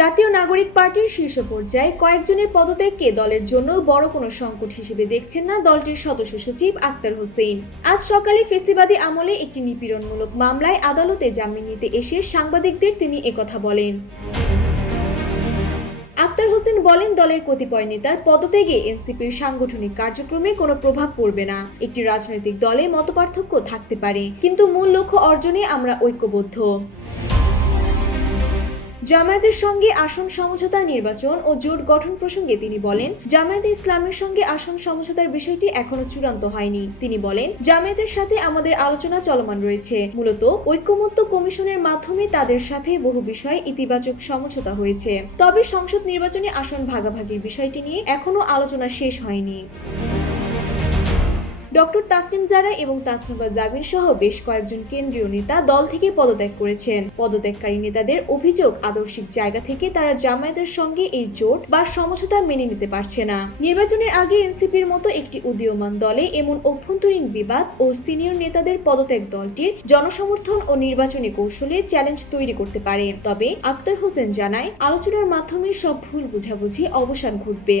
জাতীয় নাগরিক পার্টির শীর্ষ পর্যায়ে কয়েকজনের পদত্যাগকে দলের জন্য বড় কোনো সংকট হিসেবে দেখছেন না দলটির সদস্য সচিব আক্তার হোসেন। আজ সকালে ফেসিবাদী আমলে একটি নিপীড়নমূলক মামলায় আদালতে জামিন নিতে এসে সাংবাদিকদের তিনি একথা বলেন। আক্তার হোসেন বলেন, দলের কতিপয় নেতার পদত্যাগে এনসিপির সাংগঠনিক কার্যক্রমে কোনো প্রভাব পড়বে না। একটি রাজনৈতিক দলে মতপার্থক্য থাকতে পারে, কিন্তু মূল লক্ষ্য অর্জনে আমরা ঐক্যবদ্ধ। জামায়াতের সঙ্গে আসন সমঝোতা নির্বাচন ও জোট গঠন প্রসঙ্গে তিনি বলেন, জামায়াতে ইসলামের সঙ্গে আসন সমঝোতার বিষয়টি এখনো চূড়ান্ত হয়নি। তিনি বলেন, জামায়াতের সাথে আমাদের আলোচনা চলমান রয়েছে। মূলত ঐক্যমত্য কমিশনের মাধ্যমে তাদের সাথে বহু বিষয়ে ইতিবাচক সমঝোতা হয়েছে। তবে সংসদ নির্বাচনে আসন ভাগাভাগির বিষয়টি নিয়ে এখনো আলোচনা শেষ হয়নি। ডক্টর তাসনিম জারা এবং তাসনুবা জাবির সহ বেশ কয়েকজন কেন্দ্রীয় নেতা দল থেকে পদত্যাগ করেছেন। পদত্যাগকারী নেতাদের অভিযোগ, আদর্শিক জায়গা থেকে তারা জামায়াতের সঙ্গে এই জোট বা সমঝোতা মেনে নিতে পারছে না। নির্বাচনের আগে এনসিপির মতো একটি উদীয়মান দলে এমন অভ্যন্তরীণ বিবাদ ও সিনিয়র নেতাদের পদত্যাগ দলটির জনসমর্থন ও নির্বাচনী কৌশলে চ্যালেঞ্জ তৈরি করতে পারে। তবে আক্তার হোসেন জানায়, আলোচনার মাধ্যমে সব ভুল বোঝাবুঝি অবসান ঘটবে।